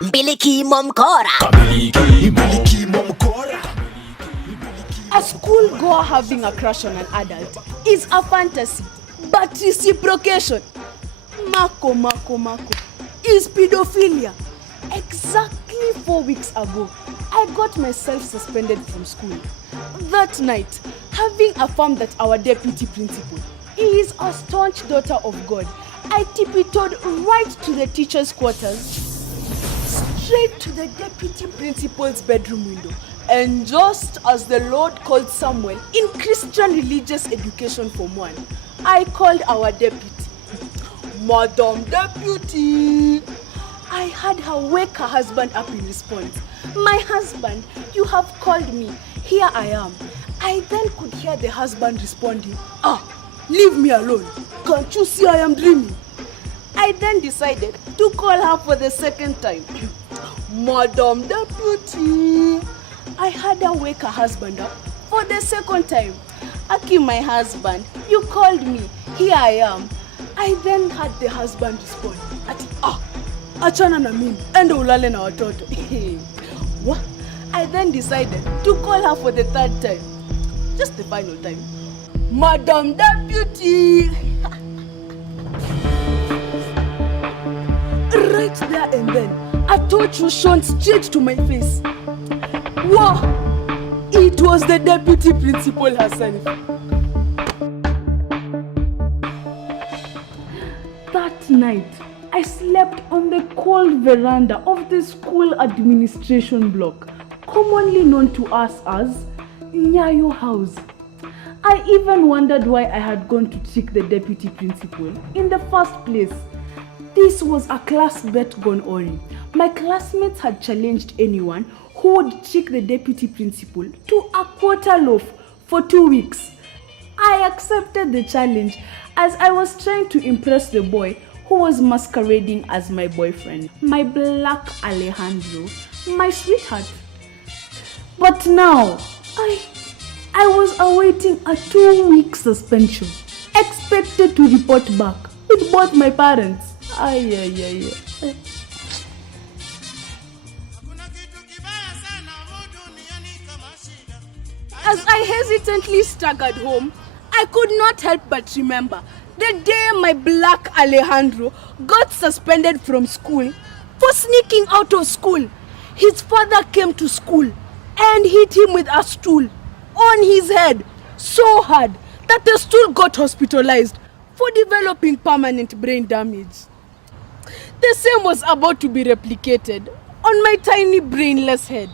Mbilikimo Mkora. Mbilikimo Mkora. A schoolgoer having a crush on an adult is a fantasy, but reciprocation, Mako is pedophilia. Exactly 4 weeks ago, I got myself suspended from school. That night, having affirmed that our deputy principal is a staunch daughter of God, I tiptoed right to the teacher's quarters, straight to the deputy principal's bedroom window, and just as the Lord called Samuel in Christian Religious Education Form 1, I called our deputy. Madam Deputy! I had her wake her husband up in response. My husband, you have called me. Here I am. I then could hear the husband responding, leave me alone. Can't you see I am dreaming? I then decided to call her for the second time. Madam Deputy! I had her wake her husband up for the second time. Aki, my husband, you called me. Here I am. I then had the husband respond, achana na mimi, enda ulale na watoto. What? I then decided to call her for the third time. Just the final time. Madam Deputy! Right there and then, a torch was shone straight to my face. Wow! It was the deputy principal herself. That night, I slept on the cold veranda of the school administration block, commonly known to us as Nyayo House. I even wondered why I had gone to check the deputy principal in the first place. This was a class bet gone awry. My classmates had challenged anyone who would check the deputy principal to a quarter loaf for 2 weeks. I accepted the challenge as I was trying to impress the boy who was masquerading as my boyfriend, my black Alejandro, my sweetheart. But now, I was awaiting a 2-week suspension, expected to report back with both my parents. As I hesitantly staggered home, I could not help but remember the day my black Alejandro got suspended from school for sneaking out of school. His father came to school and hit him with a stool on his head so hard that the stool got hospitalized for developing permanent brain damage. The same was about to be replicated on my tiny brainless head.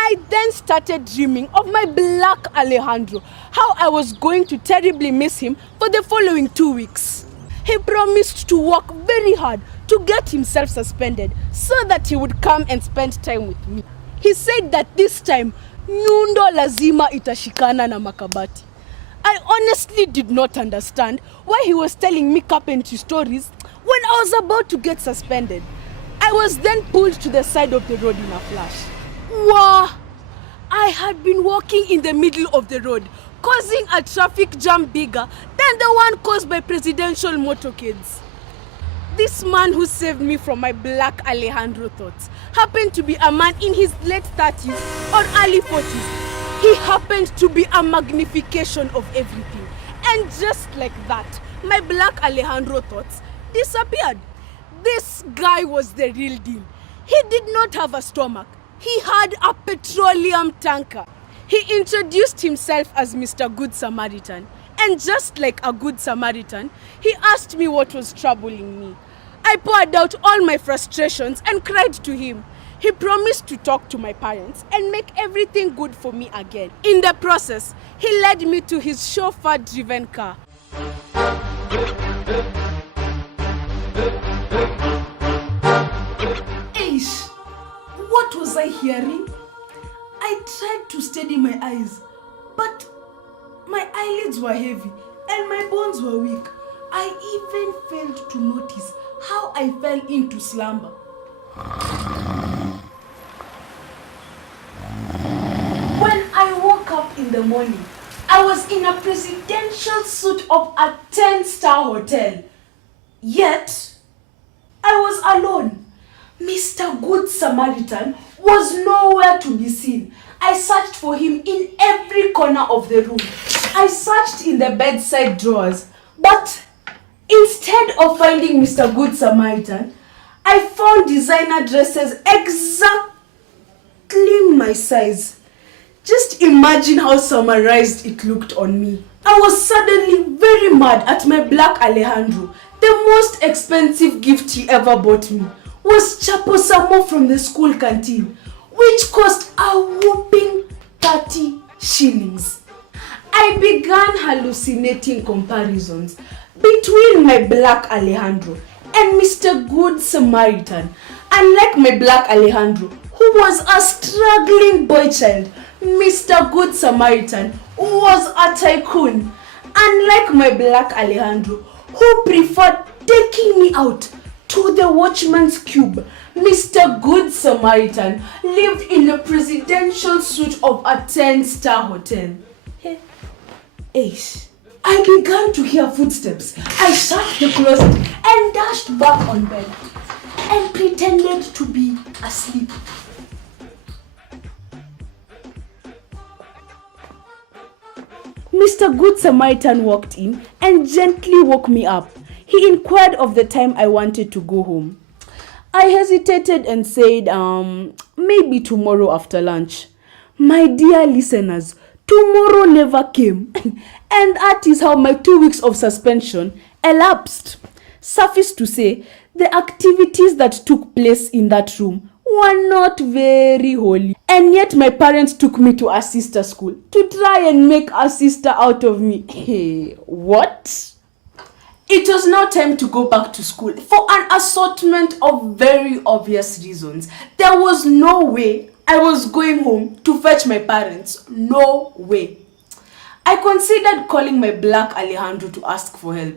I then started dreaming of my black Alejandro, how I was going to terribly miss him for the following 2 weeks. He promised to work very hard to get himself suspended so that he would come and spend time with me. He said that this time, nyundo lazima itashikana na makabati. I honestly did not understand why he was telling me carpentry stories when I was about to get suspended. I was then pulled to the side of the road in a flash. Wow! I had been walking in the middle of the road, causing a traffic jam bigger than the one caused by presidential motorcades. This man who saved me from my black Alejandro thoughts happened to be a man in his late 30s or early 40s. He happened to be a magnification of everything. And just like that, my black Alejandro thoughts disappeared. This guy was the real deal. He did not have a stomach. He had a petroleum tanker. He introduced himself as Mr. Good Samaritan. And just like a good Samaritan, he asked me what was troubling me. I poured out all my frustrations and cried to him. He promised to talk to my parents and make everything good for me again. In the process, he led me to his chauffeur-driven car. Eish! What was I hearing? I tried to steady my eyes, but my eyelids were heavy and my bones were weak. I even failed to notice how I fell into slumber. When I woke up in the morning, I was in a presidential suite of a 10-star hotel. Yet, I was alone. Mr. Good Samaritan was nowhere to be seen. I searched for him in every corner of the room. I searched in the bedside drawers. But instead of finding Mr. Good Samaritan, I found designer dresses exactly my size. Just imagine how summarized it looked on me. I was suddenly very mad at my black Alejandro. The most expensive gift he ever bought me was chapo samo from the school canteen, which cost a whopping 30 shillings. I began hallucinating comparisons between my black Alejandro and Mr. Good Samaritan. Unlike my black Alejandro, who was a struggling boy child, Mr. Good Samaritan was a tycoon. Unlike my black Alejandro, who preferred taking me out to the watchman's cube, Mr. Good Samaritan lived in a presidential suite of a 10-star hotel. I began to hear footsteps. I shut the closet and dashed back on bed and pretended to be asleep. Mr. Good Samaritan walked in and gently woke me up. He inquired of the time I wanted to go home. I hesitated and said, maybe tomorrow after lunch. My dear listeners, tomorrow never came. And that is how my 2 weeks of suspension elapsed. Suffice to say, the activities that took place in that room were not very holy. And yet my parents took me to a sister school to try and make a sister out of me. Hey, what? It was now time to go back to school for an assortment of very obvious reasons. There was no way I was going home to fetch my parents. No way. I considered calling my black Alejandro to ask for help.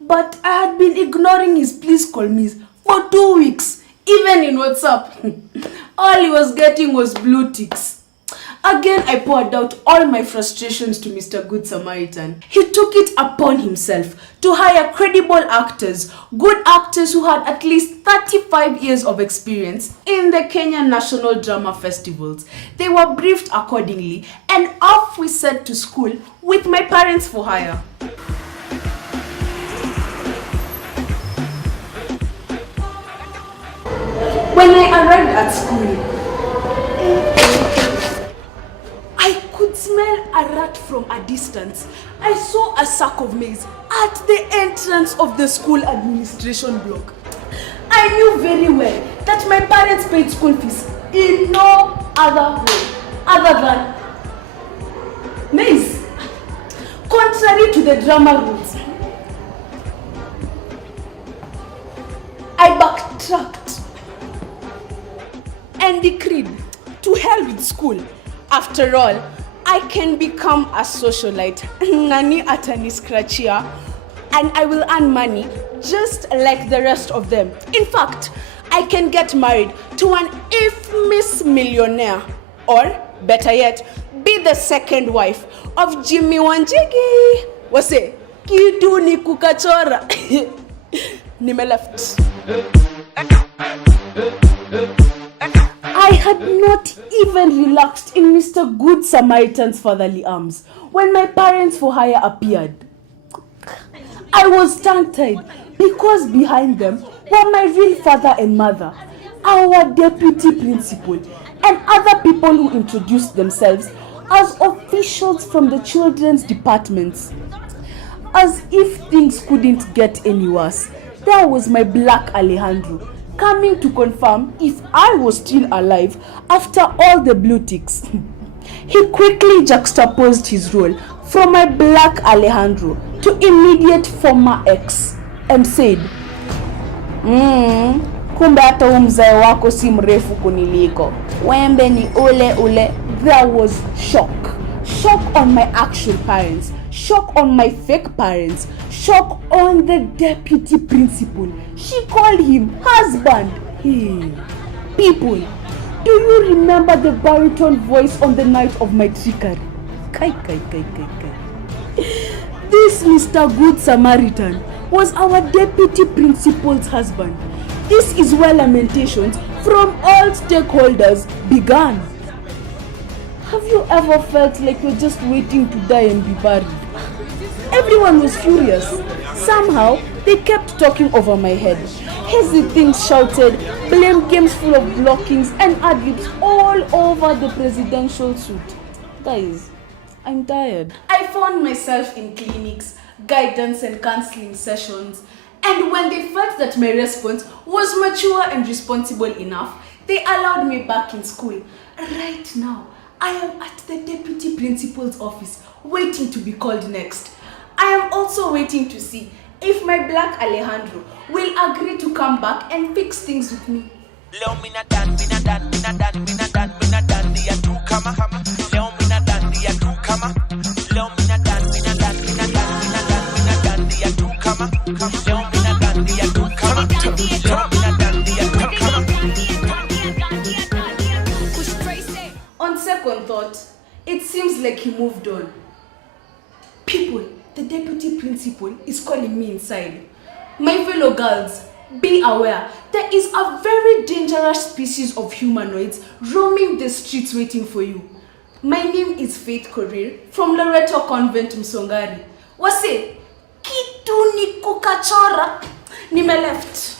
But I had been ignoring his please call me's for 2 weeks, even in WhatsApp. All he was getting was blue ticks. Again, I poured out all my frustrations to Mr. Good Samaritan. He took it upon himself to hire credible actors, good actors who had at least 35 years of experience in the Kenyan National Drama Festivals. They were briefed accordingly, and off we set to school with my parents for hire. When I arrived at school, I could smell a rat from a distance. I saw a sack of maize at the entrance of the school administration block. I knew very well that my parents paid school fees in no other way other than maize. Contrary to the drama rules, I backtracked and decreed to hell with school. After all, I can become a socialite, nani atani scratchia, and I will earn money just like the rest of them. In fact, I can get married to an infamous millionaire, or better yet, be the second wife of Jimmy Wanjigi. Wase, kitu ni kukachora. Nime left. I had not even relaxed in Mr. Good Samaritan's fatherly arms when my parents for hire appeared. I was tongue-tied because behind them were my real father and mother, our deputy principal, and other people who introduced themselves as officials from the children's departments. As if things couldn't get any worse, there was my black Alejandro, coming to confirm if I was still alive after all the blue ticks. He quickly juxtaposed his role from my black Alejandro to immediate former ex and said, kumbe hata huyu mzee wako si mrefu kuniliko. Wembe ni ule ule. There was shock. Shock on my actual parents. Shock on my fake parents. Shock on the deputy principal. She called him husband. Hey, people, do you remember the baritone voice on the night of my trickery? Kai. This Mr. Good Samaritan was our deputy principal's husband. This is where lamentations from all stakeholders began. Have you ever felt like you're just waiting to die and be buried? Everyone was furious. Somehow, they kept talking over my head. Hazy things shouted, blame games full of blockings and ad-libs all over the presidential suit. Guys, I'm tired. I found myself in clinics, guidance and counseling sessions, and when they felt that my response was mature and responsible enough, they allowed me back in school. Right now, I am at the deputy principal's office, waiting to be called next. I am also waiting to see if my black Alejandro will agree to come back and fix things with me. On second thought, it seems like he moved on. People, the deputy principal is calling me inside. My fellow girls, be aware, there is a very dangerous species of humanoids roaming the streets waiting for you. My name is Faith Korir from Loreto Convent Msongari. Wase, kitu ni kukachora, nime left.